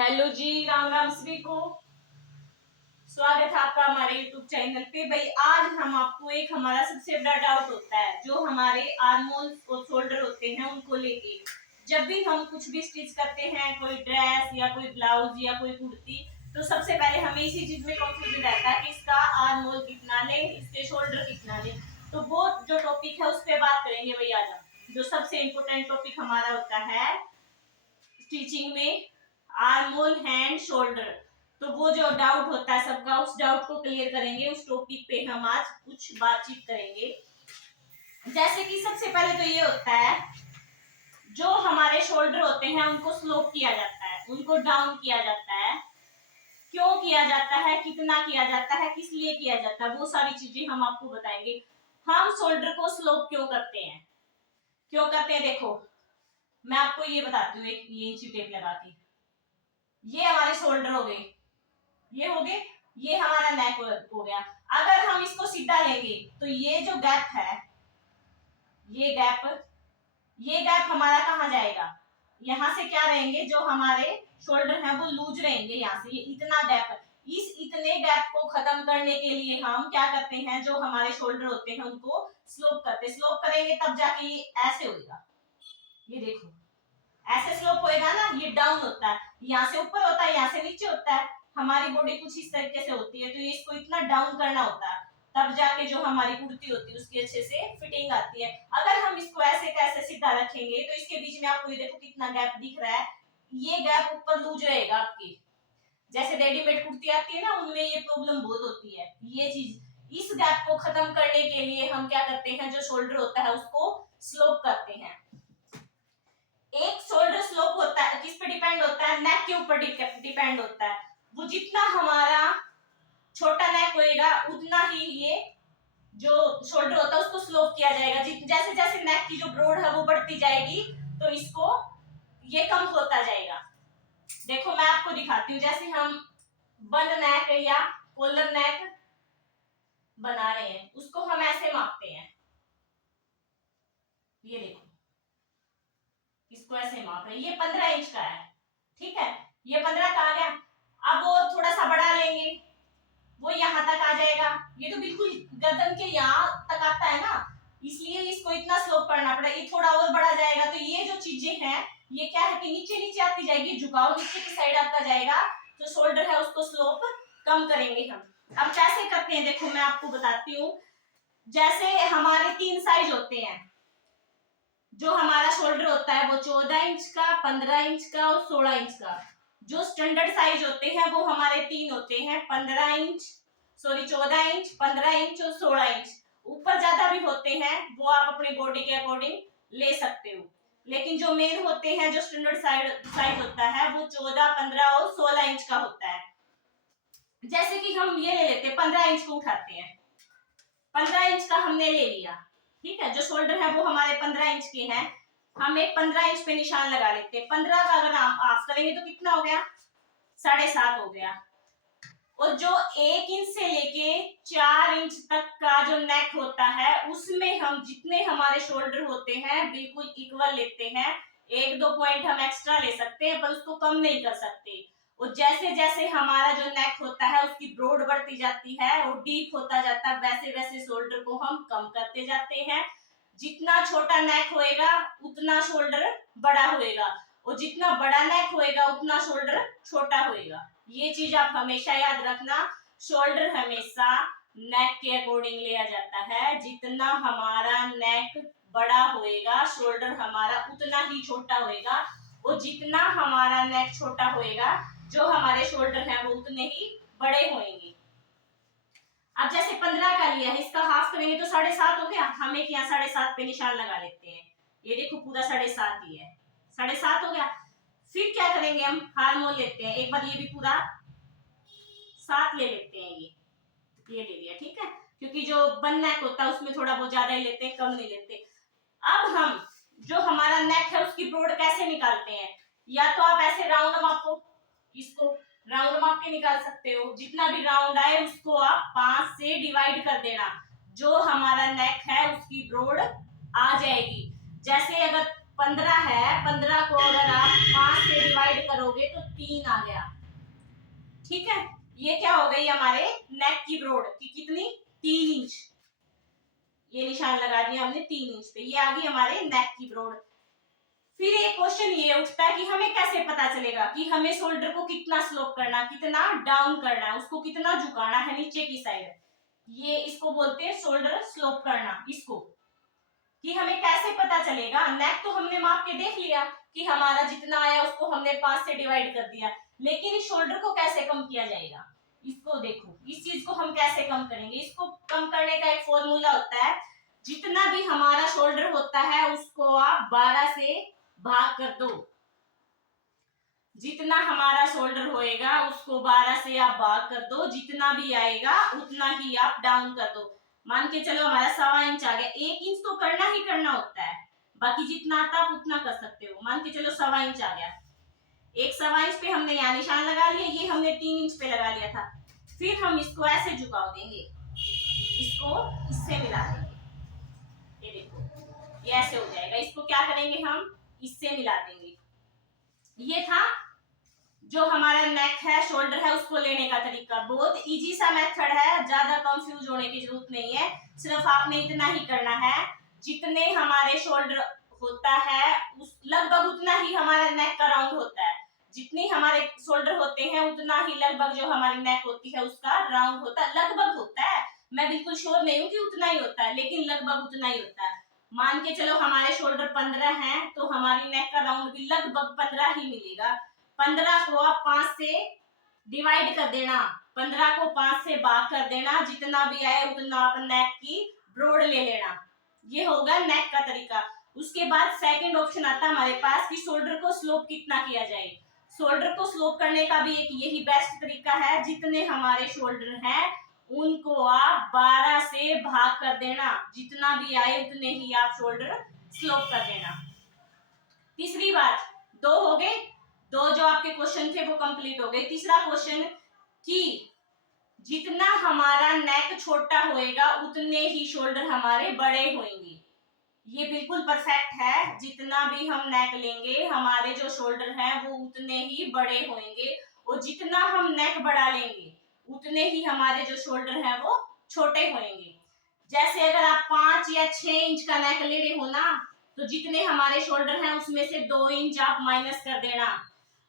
Hello जी, राम राम सभी को। स्वागत है आपका हमारे YouTube चैनल पे। भाई आज हम आपको एक हमारा सबसे बड़ा डाउट होता है जो हमारे आर्मोल्स और शोल्डर होते हैं उनको लेके। जब भी हम कुछ भी स्टिच करते हैं, कोई ड्रेस या कोई ब्लाउज या कोई कुर्ती, तो सबसे पहले हमें इसी चीज में कंफ्यूजन रहता है कि इसका आर्मोल कितना ले, इसके शोल्डर कितना ले। तो वो जो टॉपिक है उस पर बात करेंगे भाई आज हम। जो सबसे इम्पोर्टेंट टॉपिक हमारा होता है स्टिचिंग में, आर्मोल हैंड शोल्डर। तो वो जो डाउट होता है सबका, उस डाउट को क्लियर करेंगे। उस टॉपिक पे हम आज कुछ बातचीत करेंगे। जैसे कि सबसे पहले तो ये होता है, जो हमारे शोल्डर होते हैं उनको स्लोप किया जाता है, उनको डाउन किया जाता है। क्यों किया जाता है, कितना किया जाता है, किस लिए किया जाता है, वो सारी चीजें हम आपको बताएंगे। हम शोल्डर को स्लोप क्यों करते हैं, क्यों करते हैं, देखो मैं आपको ये बताती हूँ। एक ये इंची टेप लगा के, ये हमारे शोल्डर हो गए, ये हो गए, ये हमारा नेक हो गया। अगर हम इसको सीधा लेंगे तो ये जो गैप है, ये गैप हमारा कहाँ जाएगा, यहाँ से क्या रहेंगे, जो हमारे शोल्डर हैं वो लूज रहेंगे। यहाँ से ये इतना गैप, इस इतने गैप को खत्म करने के लिए हम क्या करते हैं, जो हमारे शोल्डर होते हैं उनको स्लोप करते। स्लोप करेंगे तब जाके ये ऐसे होगा, ये देखो ऐसे स्लोप होएगा ना। ये डाउन होता है, यहाँ से ऊपर होता है, यहाँ से नीचे होता है। हमारी बॉडी कुछ इस तरीके से होती है, तो ये इसको इतना डाउन करना होता है, तब जाके जो हमारी कुर्ती होती है उसकी अच्छे से फिटिंग आती है। अगर हम इसको ऐसे कैसे सीधा रखेंगे तो इसके बीच में आपको ये देखो कितना गैप दिख रहा है, ये गैप ऊपर लूज रहेगा आपकी। जैसे रेडीमेड कुर्ती आती है ना, उनमें ये प्रॉब्लम बहुत होती है। ये चीज, इस गैप को खत्म करने के लिए हम क्या करते हैं, जो शोल्डर होता है उसको स्लोप करते हैं। एक शोल्डर स्लोप होता है, किस पे डिपेंड होता है, नेक के ऊपर डिपेंड होता है। वो जितना हमारा छोटा नेक होएगा उतना ही ये जो शोल्डर होता है उसको स्लोप किया जाएगा। जैसे जैसे नेक की जो ब्रॉड है वो बढ़ती जाएगी तो इसको ये कम होता जाएगा। देखो मैं आपको दिखाती हूँ, जैसे हम बंद नेक या कॉलर नेक बना रहे हैं उसको हम ऐसे मापते हैं। ये देखो इसको ऐसे माप रहे हैं, ये 15 इंच का है, ठीक है, ये 15 का आ गया। अब वो थोड़ा सा बढ़ा लेंगे, वो यहाँ तक आ जाएगा। ये तो बिल्कुल गर्दन के यहाँ तक आता है ना, इसलिए इसको इतना स्लोप करना पड़ा। ये थोड़ा और बढ़ा जाएगा तो ये जो चीजें हैं ये क्या है कि नीचे नीचे आती जाएगी, झुकाव नीचे की साइड आता जाएगा, तो शोल्डर है उसको स्लोप कम करेंगे हम। अब कैसे करते हैं, देखो मैं आपको बताती हूँ। जैसे हमारे 3 साइज होते हैं, जो हमारा शोल्डर होता है वो 14 इंच का, 15 इंच का और 16 इंच का। जो स्टैंडर्ड साइज होते हैं वो हमारे 3 होते हैं, 14 इंच, 15 इंच और 16 इंच। ऊपर ज्यादा भी होते हैं, वो आप अपनी बॉडी के अकॉर्डिंग ले सकते हो। लेकिन जो मेन होते हैं, जो स्टैंडर्ड साइज होता है वो 14, 15 और 16 इंच का होता है। जैसे कि हम ये ले लेते हैं, 15 इंच को उठाते हैं, 15 इंच का हमने ले लिया, ठीक है। जो शोल्डर है वो हमारे 15 इंच के हैं, हम एक 15 इंच पे निशान लगा लेते हैं। 15 का अगर हम ऑफ करेंगे तो कितना हो गया, 7.5 हो गया। और जो 1 इंच से लेके 4 इंच तक का जो नेक होता है उसमें हम जितने हमारे शोल्डर होते हैं बिल्कुल इक्वल लेते हैं। 1-2 पॉइंट हम एक्स्ट्रा ले सकते हैं पर उसको कम नहीं कर सकते। और जैसे जैसे हमारा जो नेक होता है उसकी ब्रॉड बढ़ती जाती है और डीप होता जाता है, वैसे वैसे शोल्डर को हम कम करते जाते हैं। जितना छोटा नेक होएगा उतना शोल्डर बड़ा होएगा, और जितना बड़ा नेक होएगा उतना शोल्डर छोटा होएगा। ये चीज आप हमेशा याद रखना, शोल्डर हमेशा नेक के अकॉर्डिंग लिया जाता है। जितना हमारा नेक बड़ा होएगा शोल्डर हमारा उतना ही छोटा होएगा, और जितना हमारा नेक छोटा होएगा जो हमारे शोल्डर हैं वो उतने ही बड़े होंगे। अब जैसे 15 का लिया है, इसका हाफ करेंगे तो 7.5 हो गया। हम एक यहाँ 7.5 पे निशान लगा लेते हैं, ये देखो पूरा 7.5 ही है, 7.5 हो गया। फिर क्या करेंगे, हम हार्मोन लेते हैं, एक बार ये भी पूरा 7 ले लेते हैं, ये ले लिया, ठीक है। क्योंकि जो बन नेक होता है उसमें थोड़ा बहुत ज्यादा ही लेते हैं, कम नहीं लेते। अब हम जो हमारा नेक है उसकी ब्रॉड कैसे निकालते हैं, या तो आप ऐसे राउंड मापो, इसको राउंड माप के निकाल सकते हो। जितना भी राउंड आए उसको आप 5 से डिवाइड कर देना, जो हमारा नेक है उसकी ब्रॉड आ जाएगी। जैसे अगर 15 है, 15 को अगर आप 5 से डिवाइड करोगे तो 3 आ गया। ठीक है, ये क्या हो गई हमारे नेक की ब्रॉड की कितनी 3 इंच, ये निशान लगा दिया हमने 3 इंच पे, ये आ गई हमारे नेक की ब्रॉड। फिर एक क्वेश्चन ये उठता है कि हमें कैसे पता चलेगा कि हमें शोल्डर को कितना स्लोप करना, कितना डाउन करना है, उसको कितना झुकाना है नीचे की साइड, ये इसको बोलते हैं शोल्डर स्लोप करना। इसको कि हमें कैसे पता चलेगा, नेक तो हमने माप के देख लिया कि हमारा जितना आया उसको हमने 5 से डिवाइड कर दिया, लेकिन इस शोल्डर को कैसे कम किया जाएगा, इसको देखो, इस चीज को हम कैसे कम करेंगे। इसको कम करने का एक फॉर्मूला होता है, जितना भी हमारा शोल्डर होता है उसको आप 12 से भाग कर दो, जितना हमारा शोल्डर होएगा उसको 12 से आप भाग कर दो, जितना भी आएगा उतना ही आप डाउन कर दो। मान के चलो हमारा 1.25 इंच आ गया, 1 इंच तो करना ही करना होता है, बाकी जितना आता आप उतना कर सकते हो। मान के चलो 1.25 इंच आ गया, एक 1.25 इंच पे हमने यहाँ निशान लगा लिया, ये हमने 3 इंच पे लगा लिया था। फिर हम इसको ऐसे झुकाव देंगे, इसको इससे मिला देंगे, ये देखो ये ऐसे हो जाएगा। इसको क्या करेंगे, हम इससे मिला देंगे। ये था जो हमारा नेक है, शोल्डर है, उसको लेने का तरीका। बहुत इजी सा मेथड है, ज्यादा कंफ्यूज होने की जरूरत नहीं है, सिर्फ आपने इतना ही करना है, जितने हमारे शोल्डर होता है उस लगभग उतना ही हमारा नेक का राउंड होता है, जितनी हमारे शोल्डर होते हैं उतना ही लगभग जो हमारी नेक होती है उसका राउंड होता है, लगभग होता है। मैं बिल्कुल श्योर नहीं हूँ कि उतना ही होता है, लेकिन लगभग उतना ही होता है। मान के चलो हमारे शोल्डर 15 हैं, तो हमारी नेक का राउंड भी लगभग 15 ही मिलेगा। 15 को आप 5 से डिवाइड कर देना, 15 को 5 से भाग कर देना, जितना भी आए उतना आप नेक की ब्रॉड ले लेना। ये होगा नेक का तरीका। उसके बाद सेकंड ऑप्शन आता है हमारे पास कि शोल्डर को स्लोप कितना किया जाए। शोल्डर को स्लोप करने का भी एक यही बेस्ट तरीका है, जितने हमारे शोल्डर हैं उनको आप 12 से भाग कर देना, जितना भी आए उतने ही आप शोल्डर स्लोप कर देना। तीसरी बात, 2 हो गए, 2 जो आपके क्वेश्चन थे वो कंप्लीट हो गए। तीसरा क्वेश्चन कि जितना हमारा नेक छोटा होएगा उतने ही शोल्डर हमारे बड़े होंगे। ये बिल्कुल परफेक्ट है, जितना भी हम नेक लेंगे हमारे जो शोल्डर हैं वो उतने ही बड़े होंगे, और जितना हम नेक बढ़ा लेंगे उतने ही हमारे जो शोल्डर हैं वो छोटे होंगे। जैसे अगर आप 5 या 6 इंच का नेक ले रहे हो ना, तो जितने हमारे शोल्डर हैं उसमें से 2 इंच आप माइनस कर देना।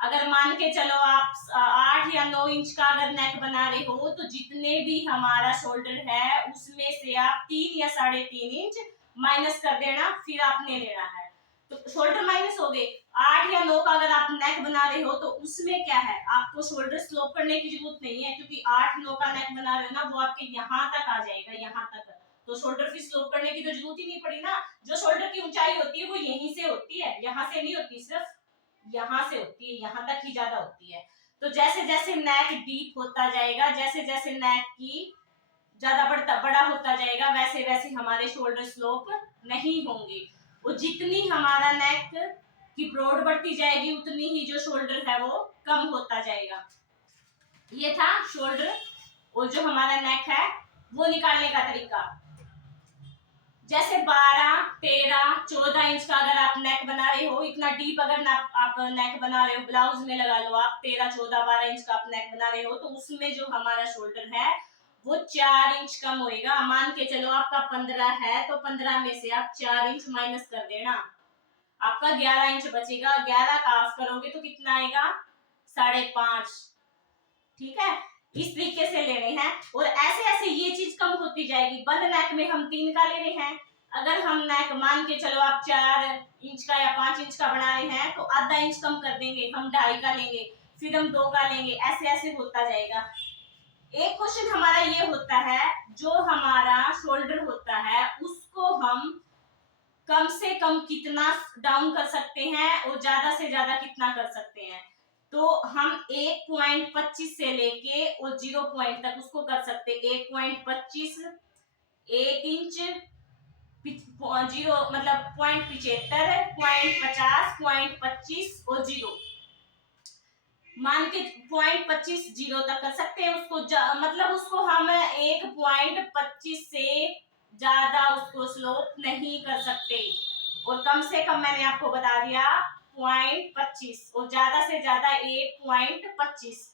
अगर मान के चलो आप 8 या 9 इंच का अगर नेक बना रहे हो, तो जितने भी हमारा शोल्डर है उसमें से आप 3 या 3.5 इंच माइनस कर देना, फिर आपने लेना है। तो शोल्डर माइनस हो गए। 8 या 9 का अगर आप नेक बना रहे हो तो उसमें क्या है, आपको शोल्डर स्लोप करने की जरूरत नहीं है, क्योंकि 8-9 का नेक बना रहे हो ना, वो आपके यहाँ तक आ जाएगा, यहाँ तक, तो शोल्डर फिर स्लोप करने की तो जरूरत ही नहीं पड़ी ना। जो शोल्डर की ऊंचाई होती है वो यहीं से होती है, यहाँ से नहीं होती, सिर्फ यहाँ से होती है, यहाँ तक ही ज्यादा होती है। तो जैसे जैसे नेक डीप होता जाएगा, जैसे जैसे नेक की ज्यादा बड़ा होता जाएगा, वैसे वैसे हमारे शोल्डर स्लोप नहीं होंगे, और जितनी हमारा नेक की ब्रॉड बढ़ती जाएगी उतनी ही जो शोल्डर है वो कम होता जाएगा। ये था शोल्डर और जो हमारा नेक है वो निकालने का तरीका। जैसे 12, 13, 14 इंच का अगर आप नेक बना रहे हो, इतना डीप अगर आप नेक बना रहे हो, ब्लाउज में लगा लो आप 13, 14, 12 इंच का आप नेक बना रहे हो, तो उसमें जो हमारा शोल्डर है वो 4 इंच कम होएगा। मान के चलो आपका 15 है, तो 15 में से आप 4 इंच माइनस कर देना, आपका 11 इंच बचेगा। 11 का ऑफ करोगे तो कितना आएगा, 5.5। ठीक है, इस तरीके से लेने हैं, और ऐसे ऐसे ये चीज कम होती जाएगी। बंद नेक में हम 3 का ले रहे हैं, अगर हम नेक मान के चलो आप 4 इंच का या 5 इंच का बना रहे हैं, तो आधा इंच कम कर देंगे, हम 2.5 का लेंगे, फिर हम 2 का लेंगे, ऐसे ऐसे होता जाएगा। एक क्वेश्चन हमारा ये होता है, जो हमारा शोल्डर होता है उसको हम कम से कम कितना डाउन कर सकते हैं और ज्यादा से ज्यादा कितना कर सकते हैं। तो हम 1.25 से लेके और 0 पॉइंट तक उसको कर सकते हैं। 1.25, 1 इंच, 0 मतलब 0.75, 0.50, 0.25 और 0, मान के 0.25 0 तक कर सकते हैं उसको, मतलब उसको हम 1.25 से ज्यादा उसको स्लोप नहीं कर सकते, और कम से कम मैंने आपको बता दिया 1.25 और ज्यादा से ज्यादा 1.25।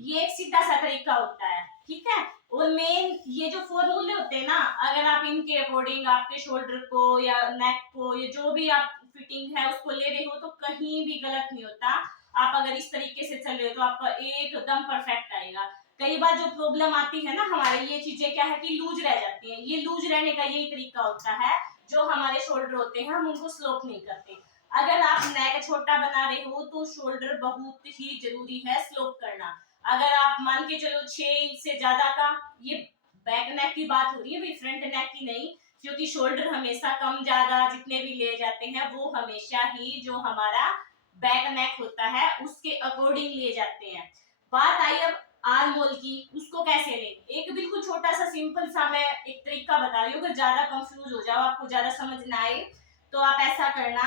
ये एक सीधा सा तरीका होता है, ठीक है। और मेन ये जो फॉर्मूले होते हैं ना, अगर आप इनके अकॉर्डिंग आपके शोल्डर को या नेक को या जो भी आप फिटिंग है उसको ले रहे हो तो कहीं भी गलत नहीं होता। आप अगर इस तरीके से चल रहे हो तो आपका एकदम परफेक्ट आएगा। कई बार जो प्रॉब्लम आती है ना हमारे, ये चीजें क्या है कि लूज रह जाती हैं। ये लूज रहने का यही तरीका होता है, जो हमारे शोल्डर होते हैं हम उनको स्लोप नहीं करते। अगर आप नेक छोटा बना रहे हो तो शोल्डर बहुत ही जरूरी है स्लोप करना। अगर आप मान के चलो 6 इंच से ज्यादा का, ये बैक नेक की बात हो रही है भाई, फ्रंट नेक की नहीं, क्योंकि शोल्डर हमेशा कम ज्यादा जितने भी ले जाते हैं वो हमेशा ही जो हमारा बैक नेक होता है उसके अकॉर्डिंग ले जाते हैं। बात आई अब आर्म होल की, उसको कैसे लें। एक बिल्कुल छोटा सा सिंपल सा मैं एक तरीका बता रही हूँ, अगर ज्यादा कंफ्यूज हो जाओ, आपको ज्यादा समझ ना आए तो आप ऐसा करना,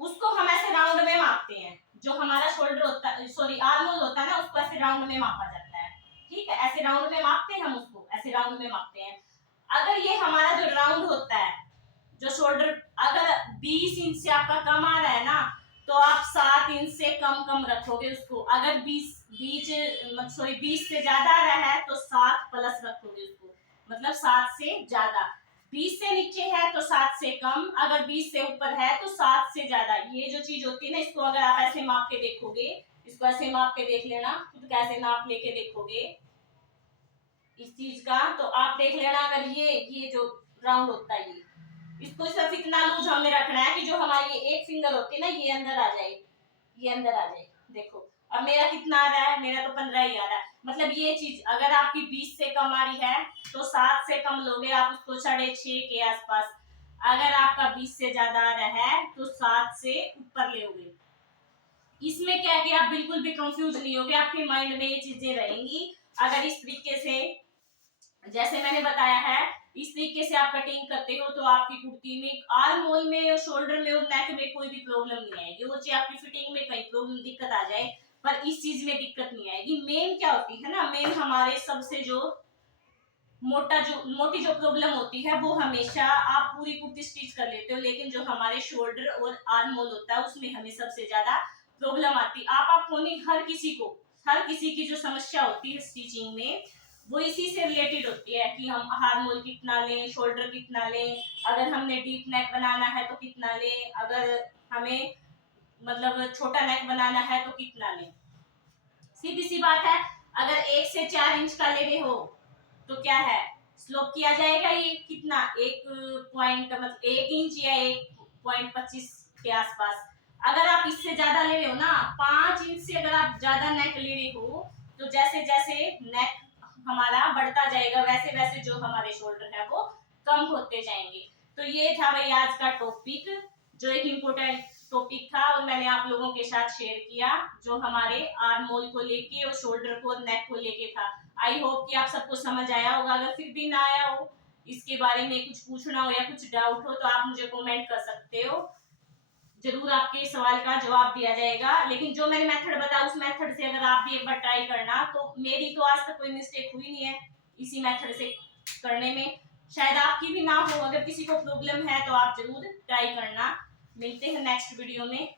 उसको हम ऐसे राउंड में मापते हैं। जो हमारा शोल्डर होता है, सॉरी आर्म होल होता है ना, उसको ऐसे राउंड में मापा जाता है, ठीक है। ऐसे राउंड में मापते हैं हम उसको, ऐसे राउंड में मापते हैं। अगर ये हमारा जो राउंड होता है, जो शोल्डर अगर 20 इंच से आपका कम आ रहा है ना, तो आप 7 इंच से कम कम रखोगे उसको। अगर 20 से ज्यादा आ रहा है तो 7 प्लस रखोगे उसको, मतलब 7 से ज्यादा। 20 से नीचे है तो 7 से कम, अगर 20 से ऊपर है तो 7 से ज्यादा। ये जो चीज होती है ना, इसको अगर आप ऐसे माप के देखोगे, इसको ऐसे माप के देख लेना, खुद कैसे नाप लेके देखोगे इस चीज का, तो आप देख लेना। अगर ये जो राउंड होता है, ये इसको सिर्फ इतना लूज हमें रखना है कि जो हमारी एक फिंगर होती है ना, ये अंदर आ जाए, ये अंदर आ जाए। देखो अब मेरा कितना आ रहा है, मेरा तो 15 ही आ रहा है। मतलब ये चीज अगर आपकी 20 से कम आ रही है तो 7 से कम लोगे आप उसको 6.5 के आसपास। अगर आपका 20 से ज्यादा आ रहा है तो 7 से ऊपर लोगे। इसमें क्या है कि आप बिल्कुल भी कंफ्यूज नहीं होगे, आपके माइंड में ये चीजें रहेंगी। अगर इस तरीके से जैसे मैंने बताया है, इस तरीके से आप कटिंग करते हो तो आपकी कुर्ती में आर्म होल में और शोल्डर में और नेक में कोई भी प्रॉब्लम नहीं आएगी। वो चाहे आपकी फिटिंग में कहीं प्रॉब्लम दिक्कत आ जाए, पर इस चीज में दिक्कत नहीं आएगी। मेन क्या होती है ना, मेन हमारे सबसे जो मोटी जो प्रॉब्लम होती है वो हमेशा आप पूरी कुर्ती स्टिच कर लेते हो, लेकिन जो हमारे शोल्डर और आर्म होल होता है उसमें हमें सबसे ज्यादा प्रॉब्लम आती। आप होनी हर किसी की जो समस्या होती है स्टिचिंग में वो इसी से रिलेटेड होती है कि हम आर्म होल कितना लें, शोल्डर कितना लें, अगर हमने डीप नेक बनाना है तो कितना लें, अगर हमें मतलब छोटा नेक बनाना है तो कितना लें। सीधी सी बात है, अगर 1 से 4 इंच का ले रहे हो तो क्या है, स्लोप किया जाएगा। ये कितना, 1 इंच या 1.25 के आसपास। अगर आप इससे ज्यादा ले रहे हो ना, 5 इंच से अगर आप ज्यादा नेक ले रहे हो, तो जैसे जैसे नेक हमारा बढ़ता जाएगा वैसे वैसे जो हमारे शोल्डर है वो कम होते जाएंगे। तो ये था भाई आज का टॉपिक, जो एक इम्पोर्टेंट टॉपिक था और मैंने आप लोगों के साथ शेयर किया, जो हमारे आर्म होल को लेके और शोल्डर को नेक को लेके था। आई होप कि आप सबको समझ आया होगा। अगर फिर भी ना आया हो, इसके बारे में कुछ पूछना हो या कुछ डाउट हो तो आप मुझे कमेंट कर सकते हो, जरूर आपके सवाल का जवाब दिया जाएगा। लेकिन जो मैंने मेथड बताया उस मेथड से अगर आप भी एक बार ट्राई करना, तो मेरी तो आज तक कोई मिस्टेक हुई नहीं है इसी मेथड से करने में, शायद आपकी भी ना हो। अगर किसी को प्रॉब्लम है तो आप जरूर ट्राई करना। मिलते हैं नेक्स्ट वीडियो में।